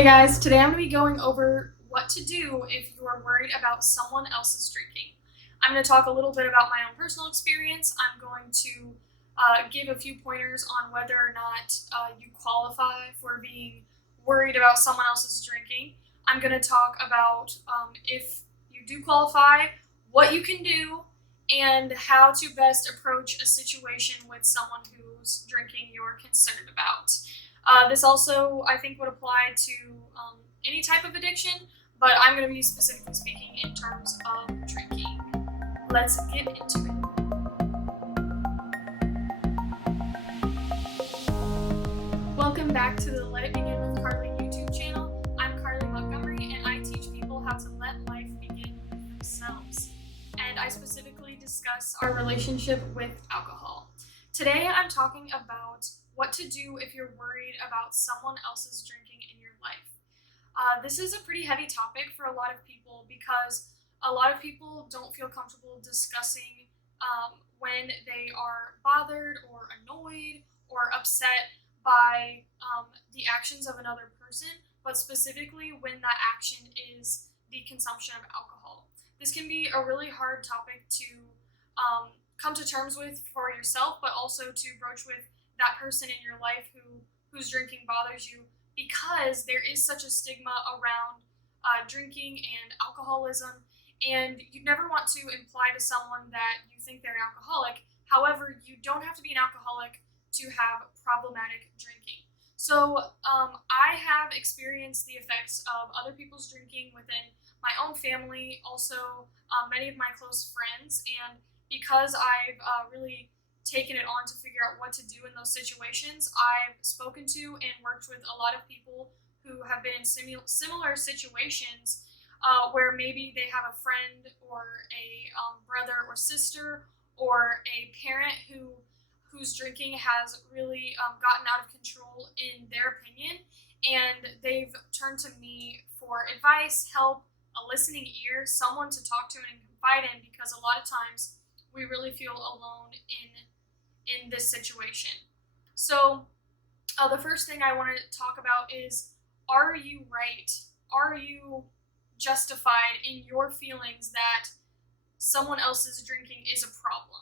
Hey guys, today I'm going to be going over what to do if you are worried about someone else's drinking. I'm going to talk a little bit about my own personal experience. I'm going to give a few pointers on whether or not you qualify for being worried about someone else's drinking. I'm going to talk about if you do qualify, what you can do, and how to best approach a situation with someone whose drinking you're concerned about. This also, I think, would apply to any type of addiction, but I'm going to be specifically speaking in terms of drinking. Let's get into it. Welcome back to the Let It Begin with Carly YouTube channel. I'm Carly Montgomery, and I teach people how to let life begin with themselves. And I specifically discuss our relationship with alcohol. Today, I'm talking about what to do if you're worried about someone else's drinking in your life. This is a pretty heavy topic for a lot of people because a lot of people don't feel comfortable discussing when they are bothered or annoyed or upset by the actions of another person, but specifically when that action is the consumption of alcohol. This can be a really hard topic to come to terms with for yourself, but also to broach with that person in your life whose drinking bothers you, because there is such a stigma around drinking and alcoholism, and you never want to imply to someone that you think they're an alcoholic. However, you don't have to be an alcoholic to have problematic drinking. So I have experienced the effects of other people's drinking within my own family, also many of my close friends, and because I've really taken it on to figure out what to do in those situations, I've spoken to and worked with a lot of people who have been in similar situations where maybe they have a friend or a brother or sister or a parent whose drinking has really gotten out of control in their opinion, and they've turned to me for advice, help, a listening ear, someone to talk to and confide in, because a lot of times we really feel alone in this situation. So the first thing I want to talk about is, are you right? Are you justified in your feelings that someone else's drinking is a problem?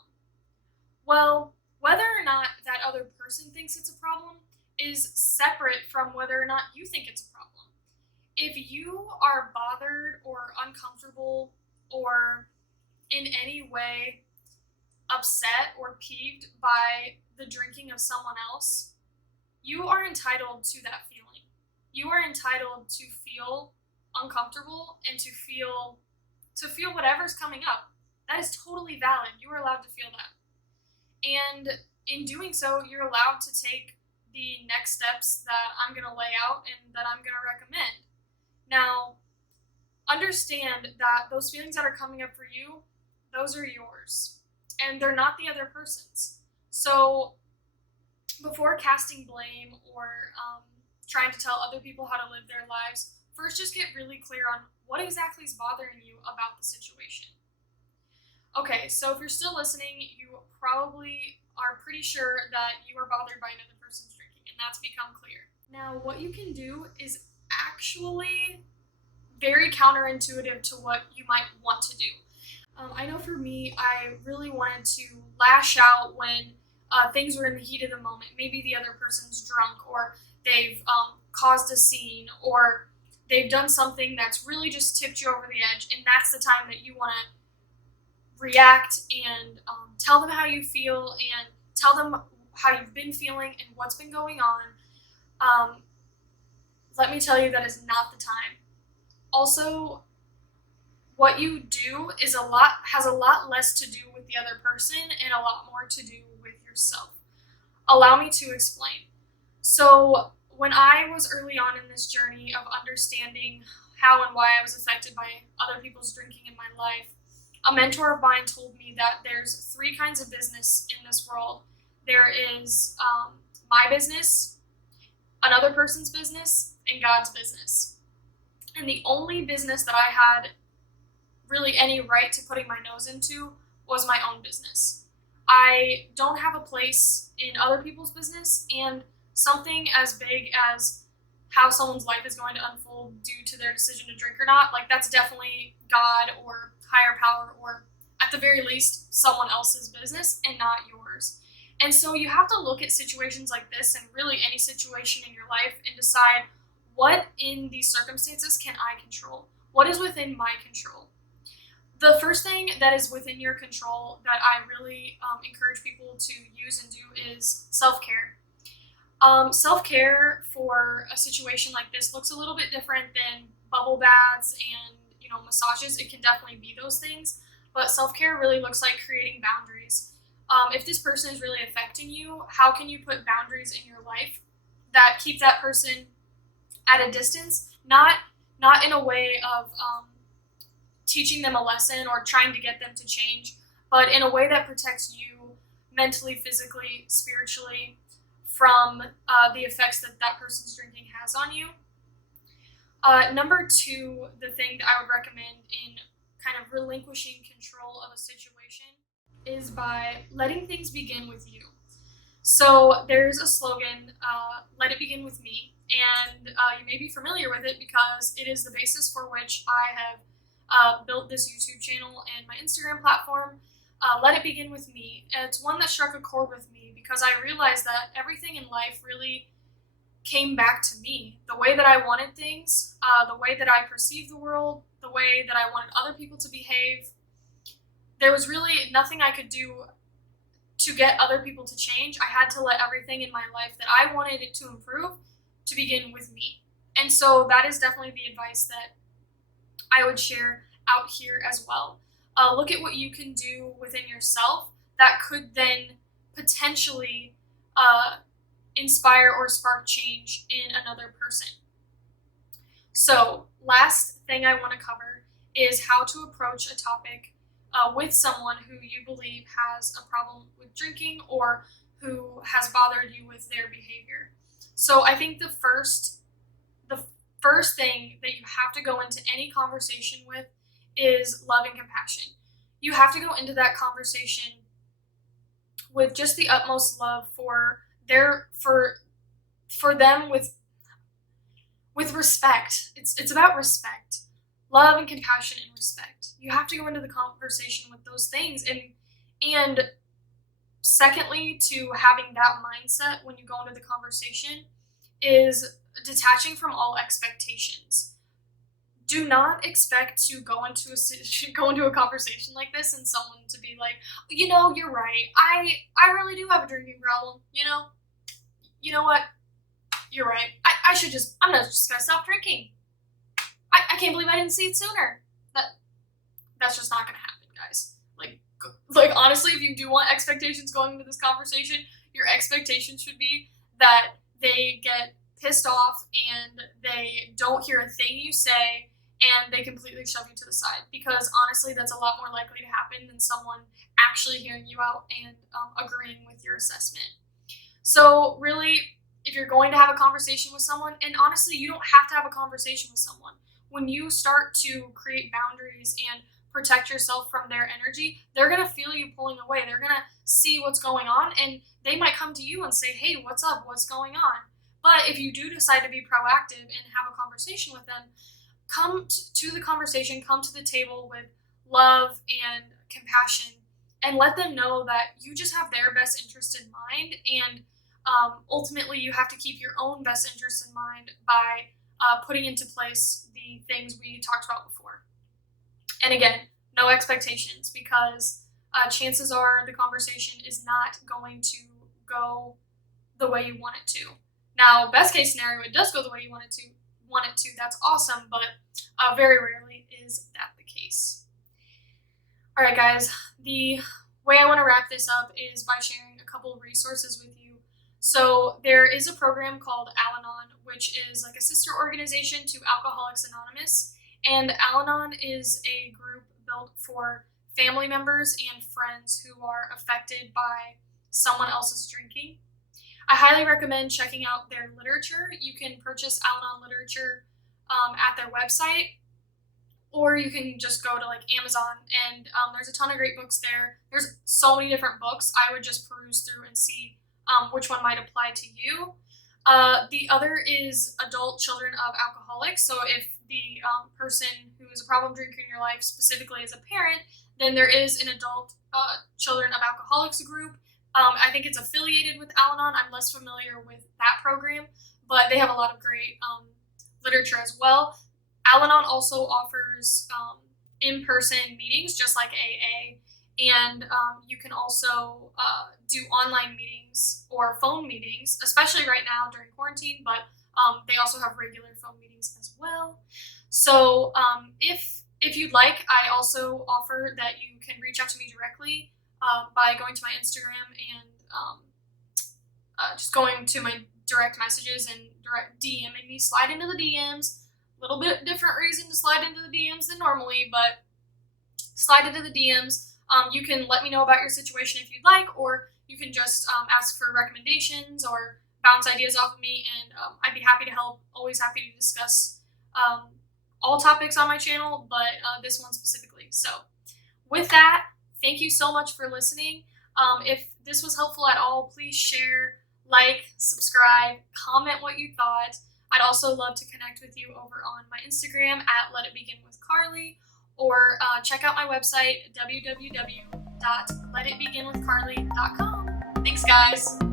Well, whether or not that other person thinks it's a problem is separate from whether or not you think it's a problem. If you are bothered or uncomfortable or in any way upset or peeved by the drinking of someone else, you are entitled to that feeling. You are entitled to feel uncomfortable and to feel whatever's coming up. That is totally valid. You are allowed to feel that. And in doing so, you're allowed to take the next steps that I'm going to lay out and that I'm going to recommend. Now, understand that those feelings that are coming up for you, those are yours, and they're not the other person's. So before casting blame or trying to tell other people how to live their lives, first just get really clear on what exactly is bothering you about the situation. Okay, so if you're still listening, you probably are pretty sure that you are bothered by another person's drinking, and that's become clear. Now, what you can do is actually very counterintuitive to what you might want to do. I know for me, I really wanted to lash out when things were in the heat of the moment. Maybe the other person's drunk, or they've caused a scene, or they've done something that's really just tipped you over the edge, and that's the time that you want to react and tell them how you feel and tell them how you've been feeling and what's been going on. Let me tell you, that is not the time. Also, what you do has a lot less to do with the other person and a lot more to do with yourself. Allow me to explain. So when I was early on in this journey of understanding how and why I was affected by other people's drinking in my life, a mentor of mine told me that there's three kinds of business in this world. There is my business, another person's business, and God's business. And the only business that I had really any right to putting my nose into was my own business. I don't have a place in other people's business, and something as big as how someone's life is going to unfold due to their decision to drink or not, like that's definitely God or higher power, or at the very least someone else's business and not yours. And so you have to look at situations like this, and really any situation in your life, and decide, what in these circumstances can I control? What is within my control? The first thing that is within your control that I really encourage people to use and do is self-care. Self-care for a situation like this looks a little bit different than bubble baths and massages. It can definitely be those things, but self-care really looks like creating boundaries. If this person is really affecting you, how can you put boundaries in your life that keep that person at a distance, not in a way of teaching them a lesson or trying to get them to change, but in a way that protects you mentally, physically, spiritually from the effects that person's drinking has on you. Number two, the thing that I would recommend in kind of relinquishing control of a situation is by letting things begin with you. So there's a slogan, let it begin with me, and you may be familiar with it because it is the basis for which I have built this YouTube channel and my Instagram platform. Let it begin with me. And it's one that struck a chord with me because I realized that everything in life really came back to me. The way that I wanted things, the way that I perceived the world, the way that I wanted other people to behave. There was really nothing I could do to get other people to change. I had to let everything in my life that I wanted it to improve to begin with me. And so that is definitely the advice that I would share out here as well. Look at what you can do within yourself that could then potentially inspire or spark change in another person. So, last thing I want to cover is how to approach a topic with someone who you believe has a problem with drinking or who has bothered you with their behavior. So I think the first thing that you have to go into any conversation with is love and compassion. You have to go into that conversation with just the utmost love for them, with respect. It's about respect. Love and compassion and respect. You have to go into the conversation with those things. And secondly, to having that mindset when you go into the conversation is detaching from all expectations. Do not expect to go into a conversation like this and someone to be like, you're right. I really do have a drinking problem. You know what? You're right. I'm just gonna stop drinking. I can't believe I didn't see it sooner. That's just not gonna happen, guys. Like honestly, if you do want expectations going into this conversation, your expectation should be that they get pissed off and they don't hear a thing you say and they completely shove you to the side. Because honestly, that's a lot more likely to happen than someone actually hearing you out and agreeing with your assessment. So really, if you're going to have a conversation with someone, and honestly, you don't have to have a conversation with someone. When you start to create boundaries and protect yourself from their energy, they're going to feel you pulling away. They're going to see what's going on, and they might come to you and say, hey, what's up? What's going on? But if you do decide to be proactive and have a conversation with them, come to the conversation, come to the table with love and compassion, and let them know that you just have their best interest in mind, and ultimately you have to keep your own best interest in mind by putting into place the things we talked about before. And again, no expectations, because chances are the conversation is not going to go the way you want it to. Now, best case scenario, it does go the way you want it to. That's awesome, but very rarely is that the case. All right, guys, the way I want to wrap this up is by sharing a couple of resources with you. So there is a program called Al-Anon, which is like a sister organization to Alcoholics Anonymous. And Al-Anon is a group built for family members and friends who are affected by someone else's drinking. I highly recommend checking out their literature. You can purchase Al-Anon literature at their website, or you can just go to like Amazon, and there's a ton of great books there. There's so many different books. I would just peruse through and see which one might apply to you. The other is adult children of alcoholics. So if the person who is a problem drinker in your life specifically is a parent, then there is an adult children of alcoholics group. I think it's affiliated with Al-Anon. I'm less familiar with that program, but they have a lot of great literature as well. Al-Anon also offers in-person meetings, just like AA, and you can also do online meetings or phone meetings, especially right now during quarantine, but they also have regular phone meetings as well. So if you'd like, I also offer that you can reach out to me directly by going to my Instagram and just going to my direct messages and direct DMing me. Slide into the DMs. A little bit different reason to slide into the DMs than normally, but slide into the DMs. You can let me know about your situation if you'd like, or you can just ask for recommendations or bounce ideas off of me, and I'd be happy to help. Always happy to discuss all topics on my channel, but this one specifically. So with that, thank you so much for listening. If this was helpful at all, please share, like, subscribe, comment what you thought. I'd also love to connect with you over on my Instagram at Let It Begin with Carly, or check out my website, www.letitbeginwithcarly.com. Thanks, guys.